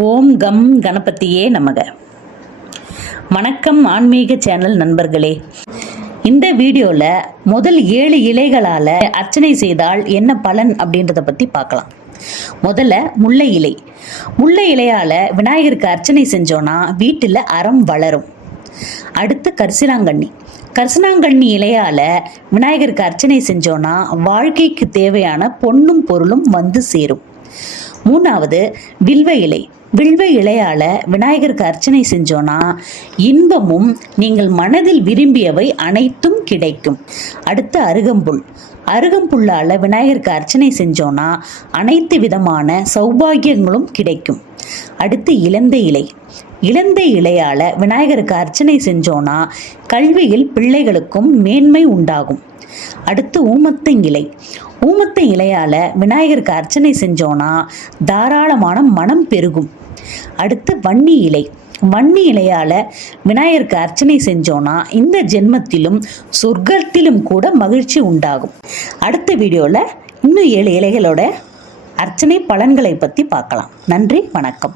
ஓம் come கணபதியே நமக. வணக்கம் ஆன்மீக சேனல் நண்பர்களே. இந்த வீடியோவில் முதல் ஏழு இலைகளால் அர்ச்சனை செய்தால் என்ன பலன் அப்படின்றத பற்றி பார்க்கலாம். முதல்ல முல்லை இலை. முல்லை இலையால் விநாயகருக்கு அர்ச்சனை செஞ்சோன்னா வீட்டில் அறம் வளரும். அடுத்து கரிசனாங்கண்ணி. கரிசனாங்கண்ணி இலையால விநாயகருக்கு அர்ச்சனை செஞ்சோன்னா வாழ்க்கைக்கு தேவையான பொன்னும் பொருளும் வந்து சேரும். மூணாவது வில்வ இலை. வில்வ இலையால விநாயகருக்கு அர்ச்சனை செஞ்சோன்னா இன்பமும் நீங்கள் மனதில் விரும்பியவை அனைத்தும் கிடைக்கும். அடுத்து அருகம்புல். அருகம்புல்லால விநாயகருக்கு அர்ச்சனை செஞ்சோன்னா அனைத்து விதமான சௌபாகியங்களும் கிடைக்கும். அடுத்து இலந்தை இலை. இலந்தை இலையால விநாயகருக்கு அர்ச்சனை செஞ்சோன்னா கல்வியில் பிள்ளைகளுக்கும் மேன்மை உண்டாகும். அடுத்து ஊமத்தங் இலை. ஊமத்தை இலையால விநாயகருக்கு அர்ச்சனை செஞ்சோன்னா தாராளமான மனம் பெருகும். அடுத்து வன்னி இலை. வன்னி இலையால விநாயகருக்கு அர்ச்சனை செஞ்சோன்னா இந்த ஜென்மத்திலும் சொர்க்கத்திலும் கூட மகிழ்ச்சி உண்டாகும். அடுத்த வீடியோவில் இன்னும் ஏழு இலைகளோட அர்ச்சனை பலன்களை பற்றி பார்க்கலாம். நன்றி வணக்கம்.